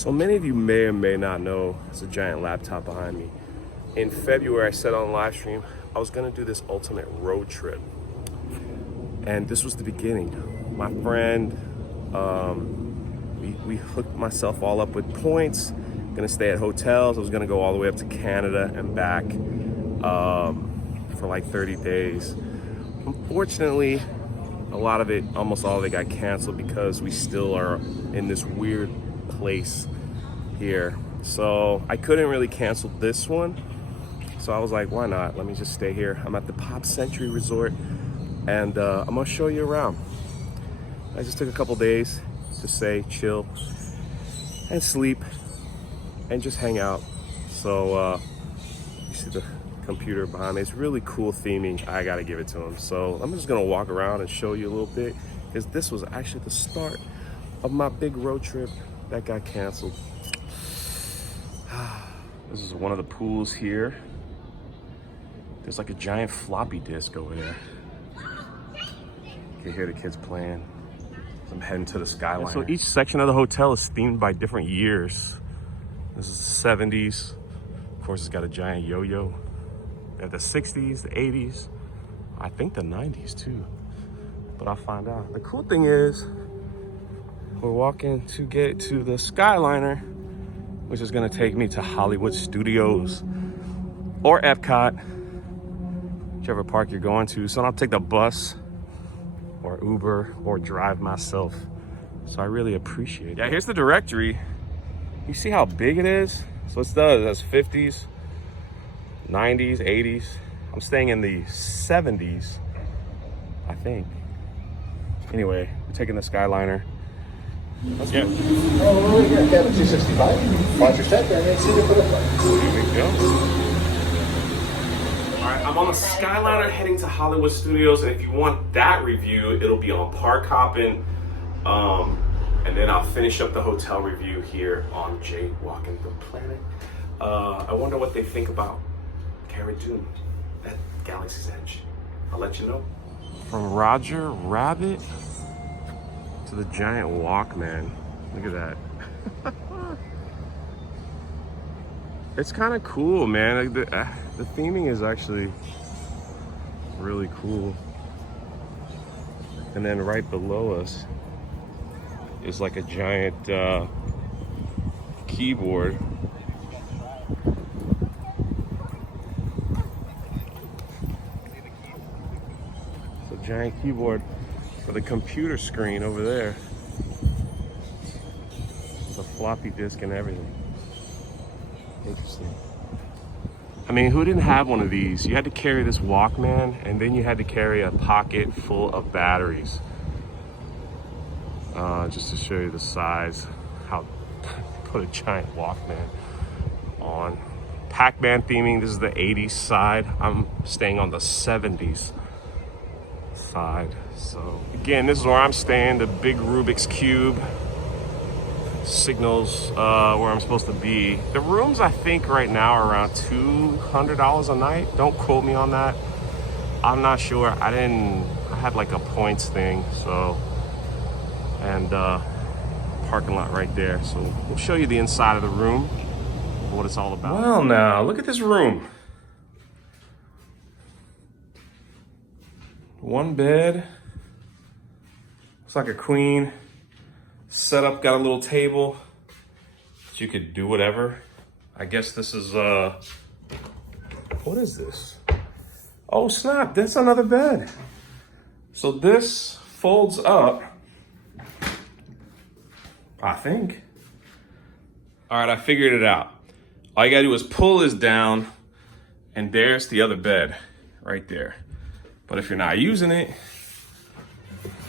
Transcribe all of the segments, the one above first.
So many of you may or may not know, there's a giant laptop behind me. In February, I said on live stream, I was gonna do this ultimate road trip. And this was the beginning. My friend, we hooked myself all up with points, gonna stay at hotels. I was gonna go all the way up to Canada and back for like 30 days. Unfortunately, almost all of it got canceled because we still are in this weird place here. So I couldn't really cancel this one. So I was like, why not? Let me just stay here. I'm at the Pop Century Resort and I'm gonna show you around. I just took a couple days to stay, chill, and sleep, and just hang out. So you see the computer behind me. It's really cool theming. I gotta give it to him. So I'm just gonna walk around and show you a little bit, because this was actually the start of my big road trip that got canceled. This is one of the pools here. There's like a giant floppy disk over there. You can hear the kids playing. I'm heading to the Skyliner. So each section of the hotel is themed by different years. This is the 70s. Of course, it's got a giant yo-yo. They have the 60s, the 80s. I think the 90s too, but I'll find out. The cool thing is, we're walking to get to the Skyliner, which is gonna take me to Hollywood Studios or Epcot, whichever park you're going to. So I'll take the bus or Uber or drive myself. So I really appreciate it. Yeah, here's the directory. You see how big it is? So it does, that's 50s, 90s, 80s. I'm staying in the 70s, I think. Anyway, we're taking the Skyliner. Let's go. Oh, yeah, cabin 265. Watch your step there, and see you for the flight. Here we go. All right, I'm on the Skyliner heading to Hollywood Studios, and if you want that review, it'll be on Park Hoppin'. And then I'll finish up the hotel review here on Jay Walking the Planet. I wonder what they think about Cara Dune at Galaxy's Edge. I'll let you know. From Roger Rabbit to the giant Walkman. Look at that. It's kind of cool, man. The theming is actually really cool. And then right below us is like a giant keyboard. It's a giant keyboard for the computer screen over there. With a floppy disk and everything. Interesting. I mean, who didn't have one of these? You had to carry this Walkman, and then you had to carry a pocket full of batteries. Just to show you the size, how put a giant Walkman on. Pac-Man theming, this is the 80s side. I'm staying on the 70s side. So again, this is where I'm staying, the big Rubik's Cube. Signals where I'm supposed to be. The rooms I think right now are around $200 a night. Don't quote me on that. I'm not sure. I had like a points thing, so. And parking lot right there. So we'll show you the inside of the room, what it's all about. Well, now look at this room. One bed. Looks like a queen. Setup, got a little table that you could do whatever. I guess this is what is this? Oh snap, that's another bed. So this folds up, I think. All right, I figured it out. All you gotta do is pull this down, and there's the other bed right there. But if you're not using it,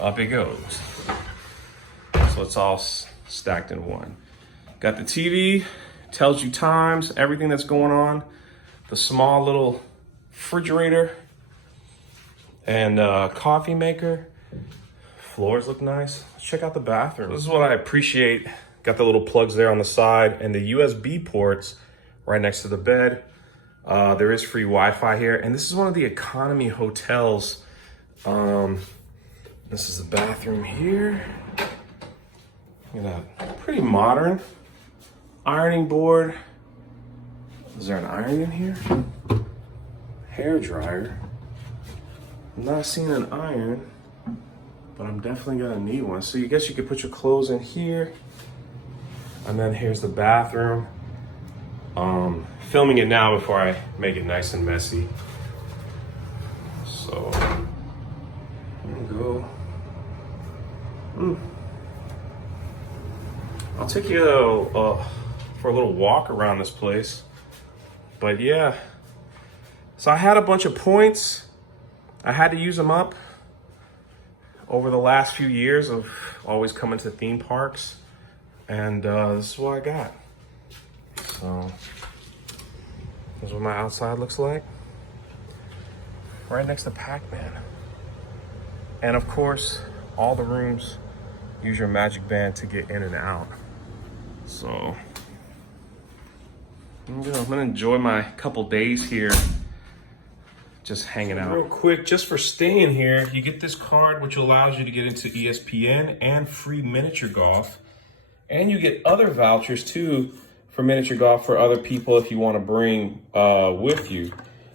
up it goes. So it's all stacked in one. Got the TV, tells you times, everything that's going on. The small little refrigerator and coffee maker. Floors look nice. Let's check out the bathroom. This is what I appreciate. Got the little plugs there on the side and the USB ports right next to the bed. There is free Wi-Fi here. And this is one of the economy hotels. This is the bathroom here. Look at that, pretty modern. ironing board. Is there an iron in here? Hair dryer. I'm not seeing an iron, but I'm definitely gonna need one. So you guess you could put your clothes in here. And then here's the bathroom. Filming it now before I make it nice and messy. So, there we go. I'll take you for a little walk around this place. But yeah, so I had a bunch of points. I had to use them up over the last few years of always coming to theme parks. And this is what I got. So, this is what my outside looks like. Right next to Pac-Man. And of course, all the rooms use your magic band to get in and out. So, I'm gonna enjoy my couple days here just hanging out. Real quick, just for staying here, you get this card which allows you to get into ESPN and free miniature golf. And you get other vouchers too for miniature golf for other people if you want to bring with you.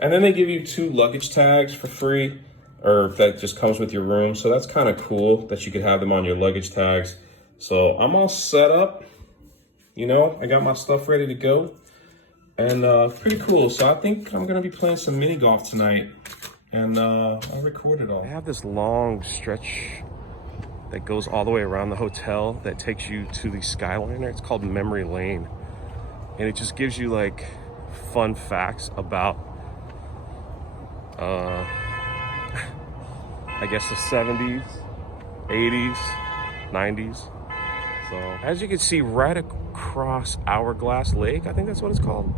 And then they give you 2 luggage tags for free, or that just comes with your room. So that's kind of cool that you could have them on your luggage tags. So I'm all set up. You know, I got my stuff ready to go. And pretty cool. So I think I'm going to be playing some mini golf tonight. And I'll record it all. I have this long stretch that goes all the way around the hotel that takes you to the Skyliner. It's called Memory Lane. And it just gives you like fun facts about, I guess the 70s, 80s, 90s. So as you can see right across Hourglass Lake, I think that's what it's called.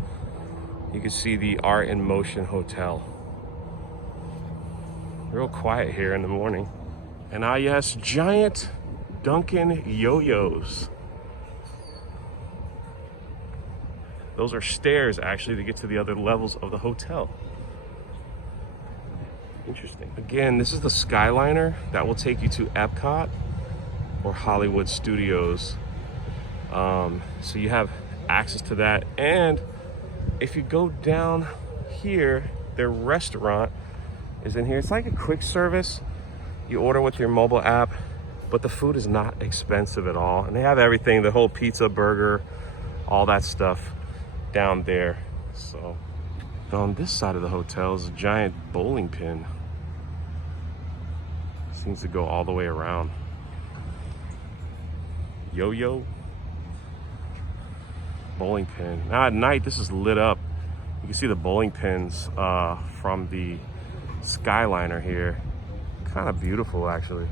You can see the Art in Motion Hotel. Real quiet here in the morning. And yes, giant Duncan yo-yos. Those are stairs actually to get to the other levels of the hotel. Interesting. Again, this is the Skyliner that will take you to Epcot or Hollywood Studios. So you have access to that. And if you go down here, their restaurant is in here. It's like a quick service. You order with your mobile app, but the food is not expensive at all. And they have everything, the whole pizza, burger, all that stuff down there. So on this side of the hotel is a giant bowling pin. Seems to go all the way around. Yo-yo. Bowling pin. Now at night, this is lit up. You can see the bowling pins from the Skyliner here. Kind of beautiful, actually.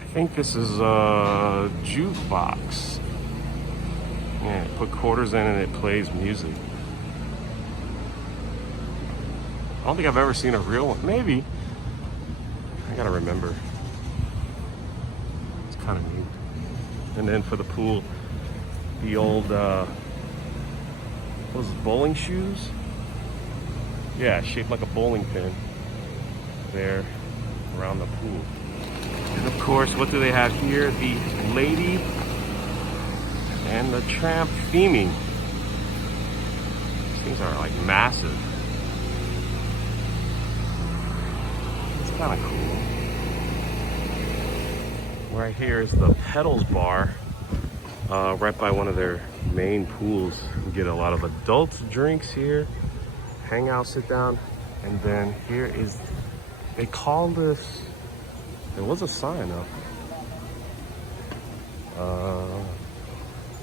I think this is a jukebox. Yeah, put quarters in and it plays music. I don't think I've ever seen a real one. Maybe. I gotta remember. It's kind of neat. And then for the pool, the old, those bowling shoes? Yeah, shaped like a bowling pin there around the pool. And of course, what do they have here? The Lady and the Tramp theming. These things are like massive. It's kind of cool. Right here is the Pedals Bar, right by one of their main pools. You get a lot of adult drinks here, hang out, sit down, and then here is, they call this, there was a sign up,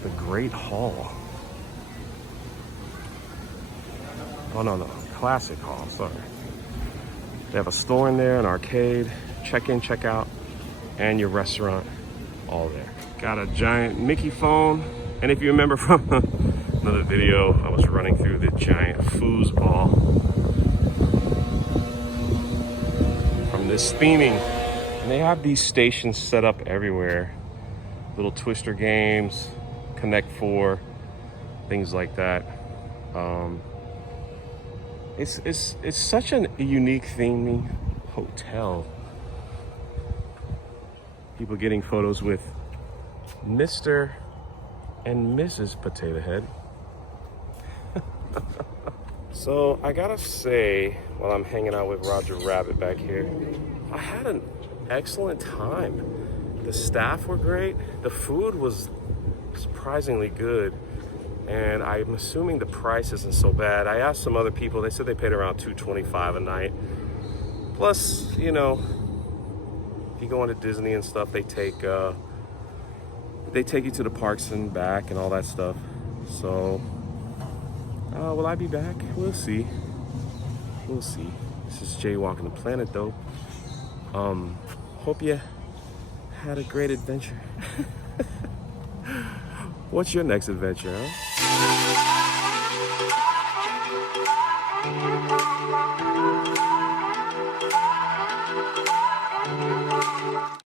the Great Hall. Oh no, Classic Hall, sorry. They have a store in there, an arcade, check in, check out, and your restaurant, all there. Got a giant Mickey phone, and if you remember from another video, I was running through the giant foosball from this theming. And they have these stations set up everywhere. Little Twister games, Connect 4, things like that. It's such a unique theming hotel. People getting photos with Mr. and Mrs. Potato Head. So I gotta say, while I'm hanging out with Roger Rabbit back here, I had an excellent time. The staff were great. The food was surprisingly good. And I'm assuming the price isn't so bad. I asked some other people, they said they paid around $225 a night. Plus, you know, if you go into Disney and stuff, they take you to the parks and back and all that stuff. So, will I be back? We'll see. We'll see. This is Jay walking the planet, though. Hope you had a great adventure. What's your next adventure, huh?